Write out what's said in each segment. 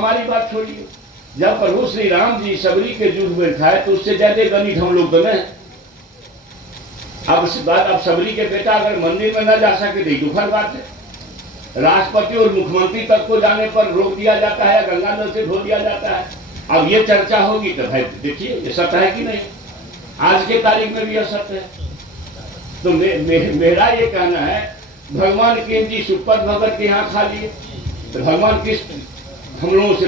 हमारी बात छोड़िए, जब प्रभु श्री राम जी सबरी के युद्ध में खाए तो उससे ज्यादा गणित हम लोग तो नहीं। अब इस बात, अब सबरी के बेटा अगर मंदिर में न जा सके तो दुखद बात है। राष्ट्रपति और मुख्यमंत्री तक को जाने पर रोक दिया जाता है, गंगा जल से धो दिया जाता है। अब ये चर्चा होगी तो भाई देखिए ये सत्य है कि नहीं, आज के तारीख में भी यह सत्य है। तो मेरा ये कहना है, भगवान के जी सुपत भगत के यहाँ खा लिए तो भगवान किस हम लोगों से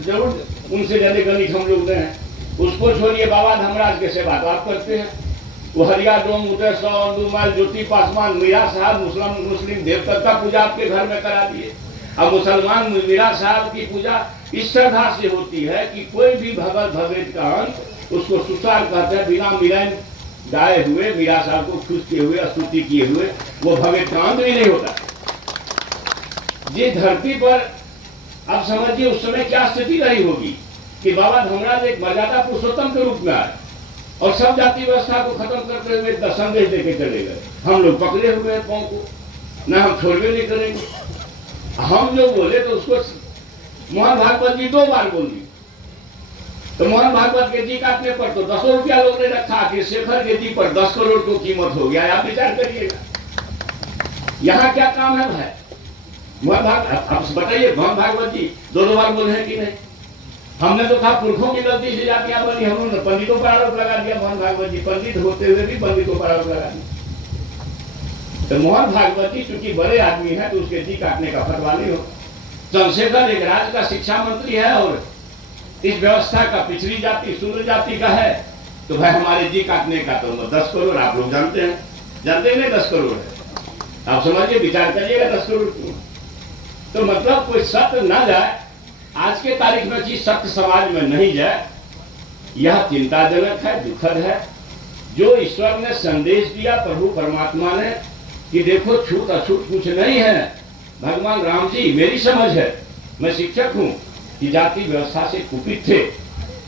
जरूर उनसे ज्यादा गणित हम लोग हैं। उसको छोड़िए, बाबा धर्मराज के सेवा तो आप करते हैं। वो हरिया डोम उदय सौ दुमाल ज्योति पासवान मीरा साहब मुस्लिम देवता का पूजा आपके घर में करा दिए। अब मुसलमान मीरा साहब की पूजा इस श्रद्धा से होती है कि कोई भी भगत भगत का अंत उसको सुसार कहते हैं, बिना मिलान गाए हुए मीरा साहब को खुश किए हुए स्तुति किए हुए वो भगत का अंत भी नहीं होता। ये धरती पर आप समझिए उस समय क्या स्थिति रही होगी कि बाबा धर्मराज एक मर्यादा पुरुषोत्तम के रूप में आए और सब जाति व्यवस्था को खत्म करते हुए एक संदेश देके चले गए। हम लोग पकड़े हुए हैं पांव को, ना हम छोड़वे नहीं करेंगे। हम जो बोले तो उसको मोहन भागवत जी 2 बार बोल दी, तो मोहन भागवत के जी काटने पर तो 10 रुपया लोग ने रखा कि शेखर के जी पर 10 करोड़ को कीमत हो गया। आप विचार करिएगा यहाँ क्या काम है भाई। मोहन भागवत आप बताइए, मोहन भागवत जी 2 बार बोले हैं कि नहीं? हमने तो कहा पुरखों की गलती से जातियां बनी, हमने पंडितों पर आरोप लगा दिया। मोहन भागवत जी पंडित होते हुए भी पंडितों पर आरोप लगा दिया। तो मोहन भागवत जी चूंकि बड़े आदमी है तो उसके जी काटने का फतवा नहीं हो। चंद्रशेखर एक राज्य का शिक्षा मंत्री है और इस व्यवस्था का पिछड़ी जाति शूद्र जाति का है, तो भाई हमारे जी काटने का तो 10 करोड़ आप लोग जानते हैं, जानते हैं 10 करोड़ है। आप समझिए, विचार करिएगा 10 करोड़। तो मतलब कोई सत्य ना जाए, आज के तारीख में चीज सत्य समाज में नहीं जाए, यह चिंताजनक है, दुखद है। जो ईश्वर ने संदेश दिया प्रभु परमात्मा ने कि देखो छूत अछूत कुछ नहीं है। भगवान राम जी, मेरी समझ है, मैं शिक्षक हूँ, कि जाति व्यवस्था से कुपित थे।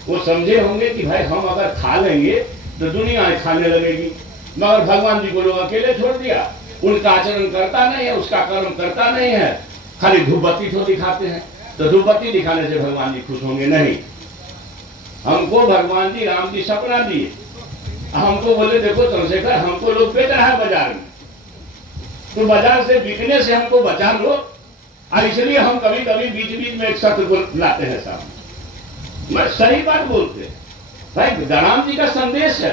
वो समझे होंगे कि भाई हम अगर खा लेंगे तो दुनिया खाने लगेगी, मगर भगवान जी को लोग अकेले छोड़ दिया। उनका आचरण करता नहीं है, उसका कर्म करता नहीं है, खाली धूप बत्ती तो दिखाते हैं। तो धूप बत्ती दिखाने से भगवान जी खुश होंगे नहीं। हमको भगवान जी राम जी सपना दिए, हमको बोले देखो चंद्रशेखर हमको लोग बेच रहा है बाजार में, तो बाजार से बिकने से हमको बचा लो। और इसलिए हम कभी कभी बीच बीच में एक सत्य को लाते हैं सामने। मैं सही बात बोलते भाई, राम जी का संदेश है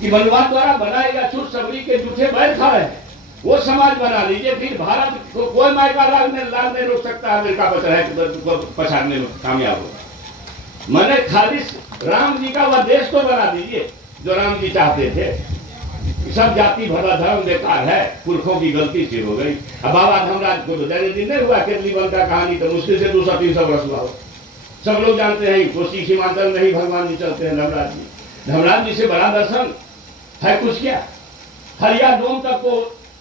कि मनवाद द्वारा बनाएगा छूट सबरी के जूठे बैल खा रहे हैं, वो समाज बना लीजिए। फिर भारत को कोई मायका लाल नहीं रोक सकता, अमेरिका बच रहा है पछाड़ने में कामयाब होगा। मैंने खाली राम जी का वह देश तो बना दीजिए जो राम जी चाहते थे। सब जाति भला धर्म बेकार है, पुरखों की गलती से हो गई। अब बाबा धर्मराज को तो ज्यादा दिन नहीं हुआ, केतली बन का कहानी तो मुश्किल से 200-300 वर्ष हुआ हो। सब लोग जानते हैं कोसी सीमांचल में ही भगवान जी चलते हैं धर्मराज जी। धर्मराज जी से बड़ा दर्शन है कुछ क्या? हरिया डोम तक को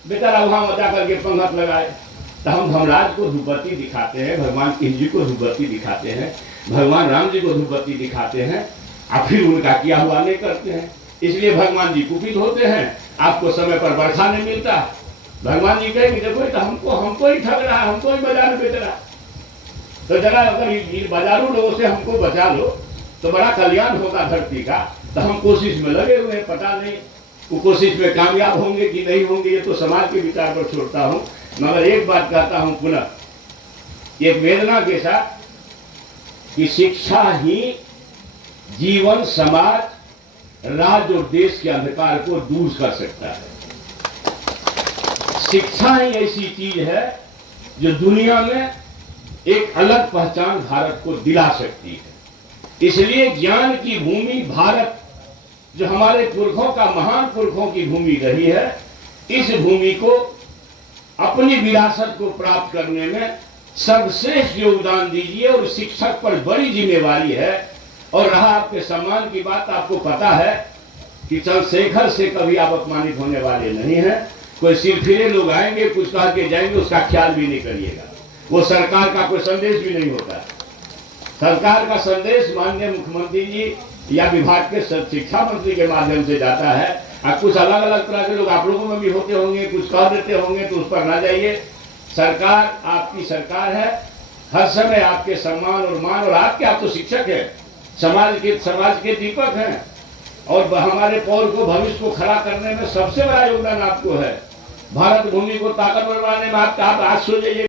बेचारा वहां मजा करके पंगत लगाए। तो हम धर्मराज को धूपबत्ती दिखाते हैं, भगवान कृष्ण जी को धूपबत्ती दिखाते हैं, भगवान राम जी को धूपबत्ती दिखाते हैं, और फिर उनका किया हुआ नहीं करते हैं। इसलिए भगवान जी कुपित होते हैं, आपको समय पर बरखा नहीं मिलता। भगवान जी कहेंगे देखो तो हमको ही ठग रहा है, हमको ही बाजार में बेच रहा है। तो जरा अगर बाजारू लोगों से हमको बचा लो तो बड़ा कल्याण होगा धरती का। तो हम कोशिश में लगे हुए हैं, पता नहीं वो कोशिश में कामयाब होंगे कि नहीं होंगे, ये तो समाज के विचार पर छोड़ता हूँ। मगर एक बात कहता हूँ पुनः, एक वेदना के साथ, कि शिक्षा ही जीवन समाज राज्य और देश के अंधकार को दूर कर सकता है। शिक्षा ही ऐसी चीज है जो दुनिया में एक अलग पहचान भारत को दिला सकती है। इसलिए ज्ञान की भूमि भारत, जो हमारे पुरखों का महान पुरखों की भूमि रही है, इस भूमि को अपनी विरासत को प्राप्त करने में सर्वश्रेष्ठ योगदान दीजिए। और शिक्षक पर बड़ी जिम्मेवारी है। और रहा आपके सम्मान की बात, आपको पता है कि चंद्रशेखर से कभी आप अपमानित होने वाले नहीं हैं। कोई सिरफिरे लोग आएंगे, कुछ कह के जाएंगे, उसका ख्याल भी नहीं करिएगा। वो सरकार का कोई संदेश भी नहीं होता। सरकार का संदेश माननीय मुख्यमंत्री जी या विभाग के शिक्षा मंत्री के माध्यम से जाता है। और कुछ अलग अलग तरह के लोग आप लोगों में भी होते होंगे, कुछ कह देते होंगे, तो उस पर ना जाइए। सरकार आपकी सरकार है, हर समय आपके सम्मान और मान, और आप तो शिक्षक हैं, समाज के दीपक हैं, और हमारे पौर को, भविष्य को खड़ा करने में सबसे बड़ा योगदान आपको है। भारत भूमि को ताकतवर बनाने में आप आज सोचिए